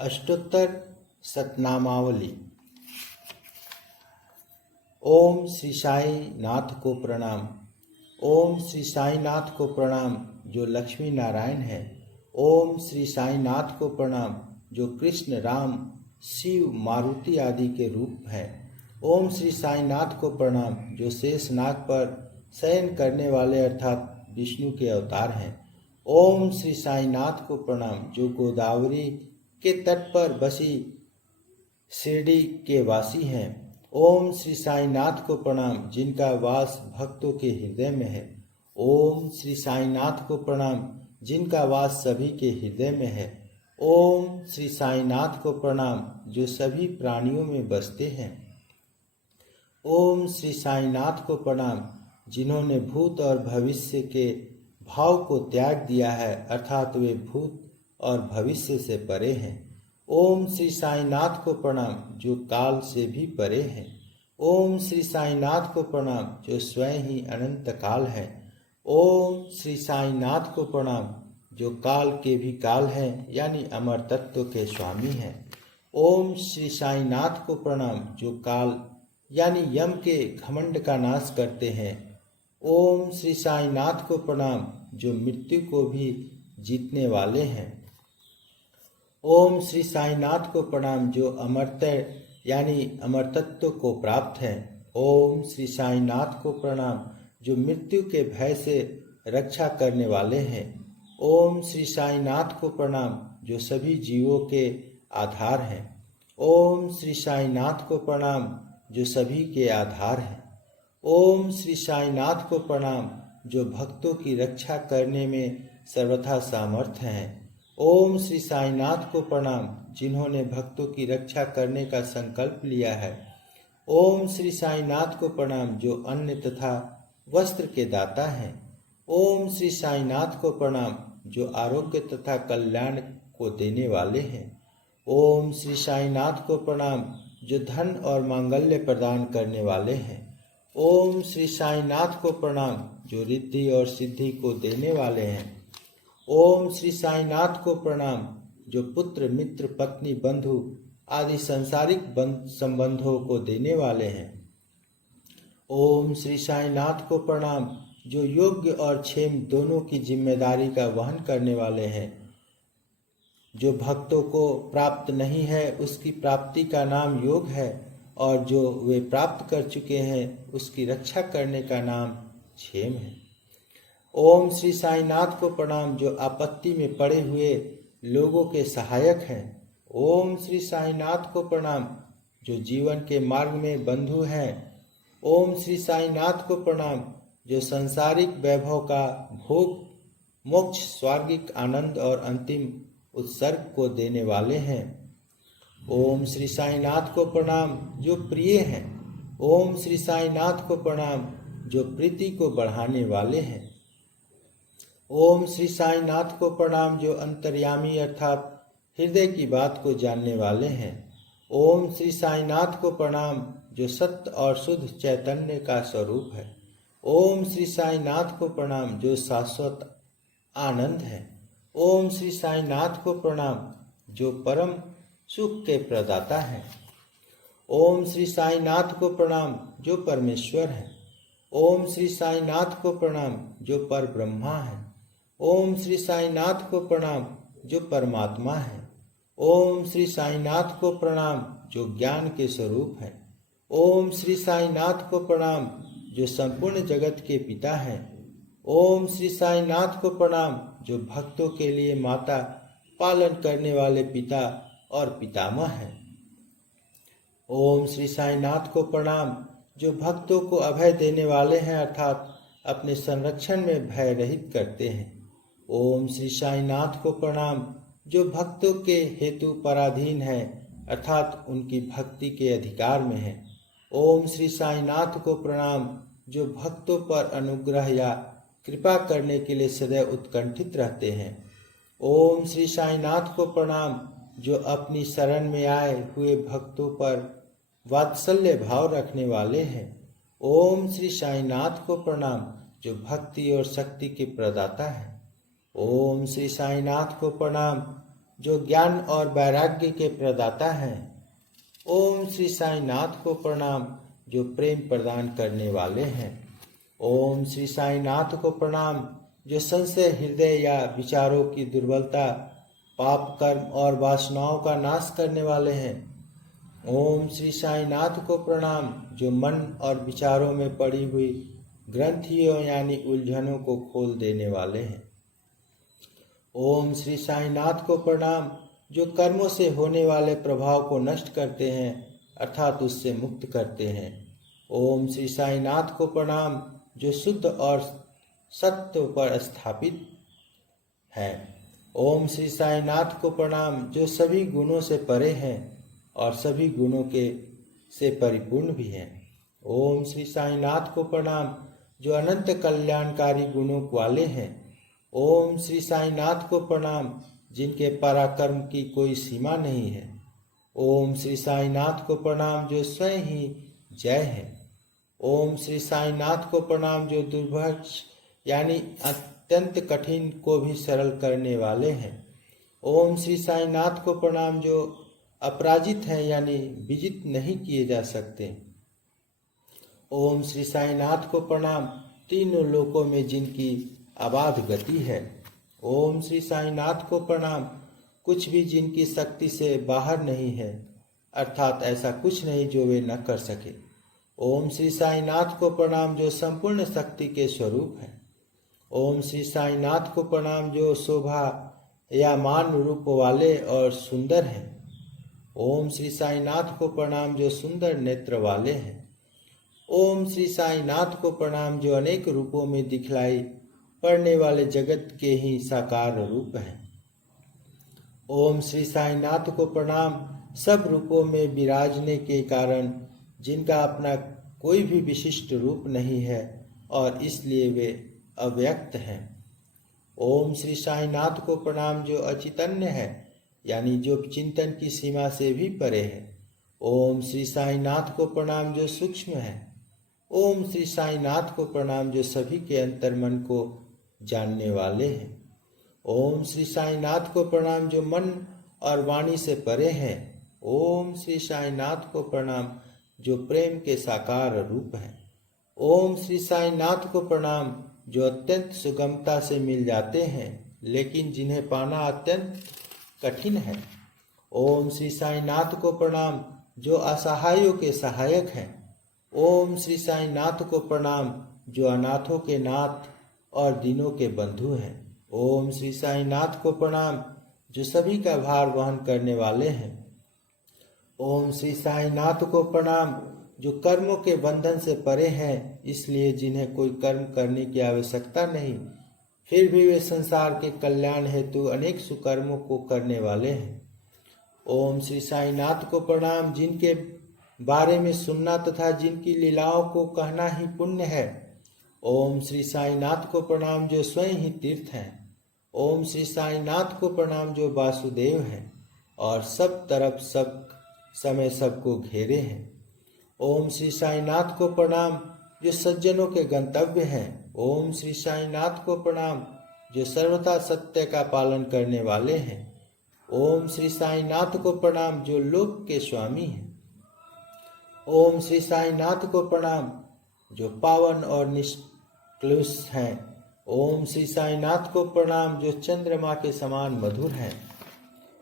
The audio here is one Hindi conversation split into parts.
अष्टोत्तर सतनामावली। ओम श्री साई नाथ को प्रणाम। ओम श्री साई नाथ को प्रणाम जो लक्ष्मी नारायण है। ओम श्री साई नाथ को प्रणाम जो कृष्ण, राम, शिव, मारुति आदि के रूप हैं। ओम श्री साई नाथ को प्रणाम जो शेष नाग पर शयन करने वाले अर्थात विष्णु के अवतार हैं। ओम श्री साई नाथ को प्रणाम जो गोदावरी के तट पर बसी शिरडी के वासी हैं। ओम श्री साई नाथ को प्रणाम जिनका वास भक्तों के हृदय में है। ओम श्री साई नाथ को प्रणाम जिनका वास सभी के हृदय में है। ओम श्री साई नाथ को प्रणाम जो सभी प्राणियों में बसते हैं। ओम श्री साई नाथ को प्रणाम जिन्होंने भूत और भविष्य के भाव को त्याग दिया है, अर्थात वे भूत और भविष्य से परे हैं। ओम श्री साई नाथ को प्रणाम जो काल से भी परे हैं। ओम श्री साई नाथ को प्रणाम जो स्वयं ही अनंत काल है। ओम श्री साई नाथ को प्रणाम जो काल के भी काल हैं, यानी अमर तत्व के स्वामी हैं। ओम श्री साई नाथ को प्रणाम जो काल यानी यम के घमंड का नाश करते हैं। ओम श्री साई नाथ को प्रणाम जो मृत्यु को भी जीतने वाले हैं। ओम श्री साई नाथ को प्रणाम जो अमरत्य यानी अमरतत्व को प्राप्त है। ओम श्री साई नाथ को प्रणाम जो मृत्यु के भय से रक्षा करने वाले हैं। ओम श्री साई नाथ को प्रणाम जो सभी जीवों के आधार हैं। ओम श्री साई नाथ को प्रणाम जो सभी के आधार हैं। ओम श्री साई नाथ को प्रणाम जो भक्तों की रक्षा करने में सर्वथा सामर्थ्य हैं। ओम श्री साई नाथ को प्रणाम जिन्होंने भक्तों की रक्षा करने का संकल्प लिया है। ओम श्री साई नाथ को प्रणाम जो अन्न तथा वस्त्र के दाता हैं। ओम श्री साई नाथ को प्रणाम जो आरोग्य तथा कल्याण को देने वाले हैं। ओम श्री साई नाथ को प्रणाम जो धन और मांगल्य प्रदान करने वाले हैं। ओम श्री साई नाथ को प्रणाम जो रिद्धि और सिद्धि को देने वाले हैं। ओम श्री साई नाथ को प्रणाम जो पुत्र, मित्र, पत्नी, बंधु आदि सांसारिक संबंधों को देने वाले हैं। ओम श्री साई नाथ को प्रणाम जो योग्य और क्षेम दोनों की जिम्मेदारी का वहन करने वाले हैं। जो भक्तों को प्राप्त नहीं है उसकी प्राप्ति का नाम योग है, और जो वे प्राप्त कर चुके हैं उसकी रक्षा करने का नाम क्षेम है। ओम श्री साई नाथ को प्रणाम जो आपत्ति में पड़े हुए लोगों के सहायक हैं। ओम श्री साई नाथ को प्रणाम जो जीवन के मार्ग में बंधु हैं। ओम श्री साई नाथ को प्रणाम जो सांसारिक वैभव का भोग, मोक्ष, स्वर्गिक आनंद और अंतिम उत्सर्ग को देने वाले हैं। ओम श्री साई नाथ को प्रणाम जो प्रिय हैं। ओम श्री साई नाथ को प्रणाम जो प्रीति को बढ़ाने वाले हैं। ओम श्री साई नाथ को प्रणाम जो अंतर्यामी अर्थात हृदय की बात को जानने वाले हैं। ओम श्री साई नाथ को प्रणाम जो सत्य और शुद्ध चैतन्य का स्वरूप है। ओम श्री साई नाथ को प्रणाम जो शाश्वत आनंद है। ओम श्री साई नाथ को प्रणाम जो परम सुख के प्रदाता है। ओम श्री साई नाथ को प्रणाम जो परमेश्वर है। ओम श्री साई नाथ को प्रणाम जो पर ब्रह्मा है। ओम श्री साई नाथ को प्रणाम जो परमात्मा है। ओम श्री साई नाथ को प्रणाम जो ज्ञान के स्वरूप है। ओम श्री साई नाथ को प्रणाम जो संपूर्ण जगत के पिता हैं। ओम श्री साई नाथ को प्रणाम जो भक्तों के लिए माता पालन करने वाले पिता और पितामह हैं। ओम श्री साई नाथ को प्रणाम जो भक्तों को अभय देने वाले हैं, अर्थात अपने संरक्षण में भय रहित करते हैं। ओम श्री साई नाथ को प्रणाम जो भक्तों के हेतु पराधीन है, अर्थात उनकी भक्ति के अधिकार में है। ओम श्री साई नाथ को प्रणाम जो भक्तों पर अनुग्रह या कृपा करने के लिए सदैव उत्कंठित रहते हैं। ओम श्री साई नाथ को प्रणाम जो अपनी शरण में आए हुए भक्तों पर वात्सल्य भाव रखने वाले हैं। ओम श्री साई नाथ को प्रणाम जो भक्ति और शक्ति के प्रदाता है। ओम श्री साई नाथ को प्रणाम जो ज्ञान और वैराग्य के प्रदाता हैं। ओम श्री साईनाथ को प्रणाम, जो प्रेम प्रदान करने वाले हैं। ओम श्री साईनाथ को प्रणाम, जो संशय हृदय या विचारों की दुर्बलता, पाप कर्म और वासनाओं का नाश करने वाले हैं। ओम श्री साईनाथ को प्रणाम, जो मन और विचारों में पड़ी हुई ग्रंथियों यानी उलझनों को खोल देने वाले हैं। ओम श्री साईनाथ को प्रणाम, जो कर्मों से होने वाले प्रभाव को नष्ट करते हैं अर्थात उससे मुक्त करते हैं। ओम श्री साईनाथ को प्रणाम, जो शुद्ध और सत्य पर स्थापित है। ओम श्री साईनाथ को प्रणाम, जो सभी गुणों से परे हैं और सभी गुणों के से परिपूर्ण भी हैं। ओम श्री साईनाथ को प्रणाम, जो अनंत कल्याणकारी गुणों वाले हैं। ओम श्री साईनाथ को प्रणाम, जिनके पराक्रम की कोई सीमा नहीं है। ओम श्री साईनाथ को प्रणाम, जो स्वयं ही जय है। ओम श्री साईनाथ को प्रणाम, जो दुर्भक्ष यानी अत्यंत कठिन को भी सरल करने वाले हैं। ओम श्री साईनाथ को प्रणाम, जो अपराजित हैं यानी विजित नहीं किए जा सकते। ओम श्री साईनाथ को प्रणाम, तीनों लोकों में जिनकी अबाध गति है। ओम श्री साईनाथ को प्रणाम, कुछ भी जिनकी शक्ति से बाहर नहीं है अर्थात ऐसा कुछ नहीं जो वे न कर सके। ओम श्री साईनाथ को प्रणाम, जो संपूर्ण शक्ति के स्वरूप है। ओम श्री साईनाथ को प्रणाम, जो शोभा या मान रूप वाले और सुंदर हैं। ओम श्री साईनाथ को प्रणाम, जो सुंदर नेत्र वाले हैं। ओम श्री साईनाथ को प्रणाम, जो अनेक रूपों में दिखलाई पड़ने वाले जगत के ही साकार रूप हैं। ओम श्री साईनाथ को प्रणाम, सब रूपों में विराजने के कारण जिनका अपना कोई भी विशिष्ट रूप नहीं है और इसलिए वे अव्यक्त हैं। ओम श्री साईनाथ को प्रणाम, जो अचैतन्य है यानी जो चिंतन की सीमा से भी परे है। ओम श्री साईनाथ को प्रणाम, जो सूक्ष्म है। ओम श्री साईनाथ को प्रणाम, जो सभी के अंतर्मन को जानने वाले हैं। ओम श्री साईनाथ को प्रणाम, जो मन और वाणी से परे हैं। ओम श्री साईनाथ को प्रणाम, जो प्रेम के साकार रूप हैं। ओम श्री साईनाथ को प्रणाम, जो अत्यंत सुगमता से मिल जाते हैं लेकिन जिन्हें पाना अत्यंत कठिन है। ओम श्री साईनाथ को प्रणाम, जो असहायों के सहायक हैं। ओम श्री साईनाथ को प्रणाम, जो अनाथों के नाथ और दीनों के बंधु हैं। ओम श्री साईनाथ को प्रणाम, जो सभी का भार वहन करने वाले हैं। ओम श्री साईनाथ को प्रणाम, जो कर्मों के बंधन से परे हैं इसलिए जिन्हें कोई कर्म करने की आवश्यकता नहीं, फिर भी वे संसार के कल्याण हेतु अनेक सुकर्मों को करने वाले हैं। ओम श्री साईनाथ को प्रणाम, जिनके बारे में सुनना तथा जिनकी लीलाओं को कहना ही पुण्य है। ओम श्री साईनाथ को प्रणाम, जो स्वयं ही तीर्थ हैं। ओम श्री साईनाथ को प्रणाम, जो वासुदेव हैं और सब तरफ सब समय सबको घेरे हैं। ओम श्री साईनाथ को प्रणाम, जो सज्जनों के गंतव्य हैं। ओम श्री साईनाथ को प्रणाम, जो सर्वथा सत्य का पालन करने वाले हैं। ओम श्री साईनाथ को प्रणाम, जो लोक के स्वामी हैं। ओम श्री साईनाथ को प्रणाम, जो पावन और निष्कलुष हैं। ओम श्री साईनाथ को प्रणाम, जो चंद्रमा के समान मधुर हैं।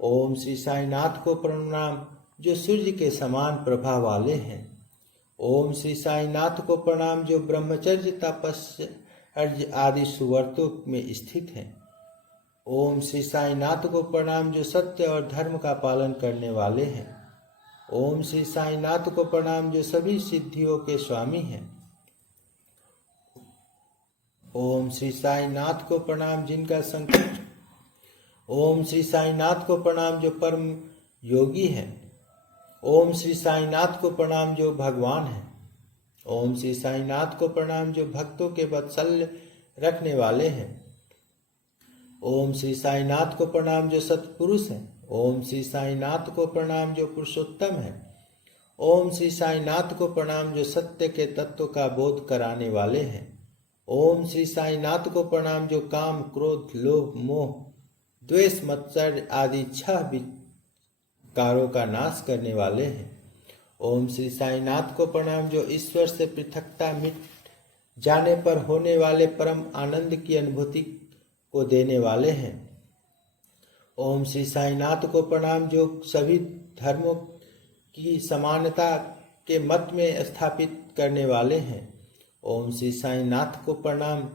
ओम श्री साईनाथ को प्रणाम, जो सूर्य के समान प्रभा वाले हैं। ओम श्री साईनाथ को प्रणाम, जो ब्रह्मचर्य तपस्या आदि सुव्रतों में स्थित हैं। ओम श्री साईनाथ को प्रणाम, जो सत्य और धर्म का पालन करने वाले हैं। ओम श्री साईनाथ को प्रणाम, जो सभी सिद्धियों के स्वामी हैं। ओम श्री साईनाथ को प्रणाम, जिनका संकल्प। ओम श्री साईनाथ को प्रणाम, जो परम योगी हैं। ओम श्री साईनाथ को प्रणाम, जो भगवान हैं। ओम श्री साईनाथ को प्रणाम, जो भक्तों के वात्सल्य रखने वाले हैं। ओम श्री साईनाथ को प्रणाम, जो सत्पुरुष हैं। ओम श्री साईनाथ को प्रणाम, जो पुरुषोत्तम हैं। ओम श्री साईनाथ को प्रणाम, जो सत्य के तत्व का बोध कराने वाले हैं। ओम श्री साईनाथ को प्रणाम, जो काम क्रोध लोभ मोह द्वेष, मत्सर आदि 6 विकारों का नाश करने वाले हैं। ओम श्री साईनाथ को प्रणाम, जो ईश्वर से पृथकता मिट जाने पर होने वाले परम आनंद की अनुभूति को देने वाले हैं। ओम श्री साईनाथ को प्रणाम, जो सभी धर्मों की समानता के मत में स्थापित करने वाले हैं। ओम श्री साईनाथ को प्रणाम,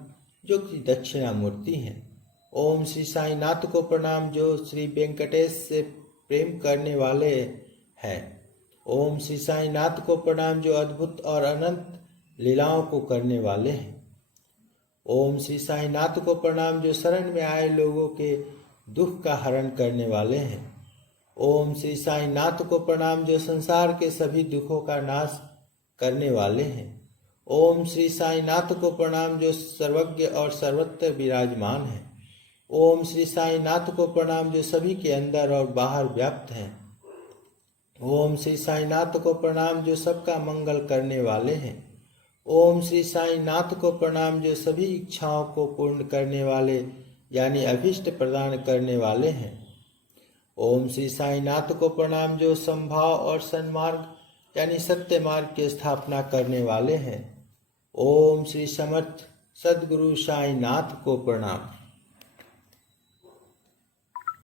जो कि दक्षिणामूर्ति हैं। ओम श्री साईनाथ को प्रणाम, जो श्री वेंकटेश से प्रेम करने वाले हैं। ओम श्री साईनाथ को प्रणाम, जो अद्भुत और अनंत लीलाओं को करने वाले हैं। ओम श्री साईनाथ को प्रणाम, जो शरण में आए लोगों के दुख का हरण करने वाले हैं। ओम श्री साईनाथ को प्रणाम, जो संसार के सभी दुखों का नाश करने वाले हैं। ओम श्री साईनाथ को प्रणाम, जो सर्वज्ञ और सर्वत्र विराजमान है। ओम श्री साईनाथ को प्रणाम, जो सभी के अंदर और बाहर व्याप्त हैं। ओम श्री साईनाथ को प्रणाम, जो सबका मंगल करने वाले हैं। ओम श्री साईनाथ को प्रणाम, जो सभी इच्छाओं को पूर्ण करने वाले यानी अभिष्ट प्रदान करने वाले हैं। ओम श्री साईनाथ को प्रणाम, जो संभाव और सन्मार्ग यानी सत्य मार्ग की स्थापना करने वाले हैं। ओम श्री समर्थ सद्गुरु साईनाथ को प्रणाम।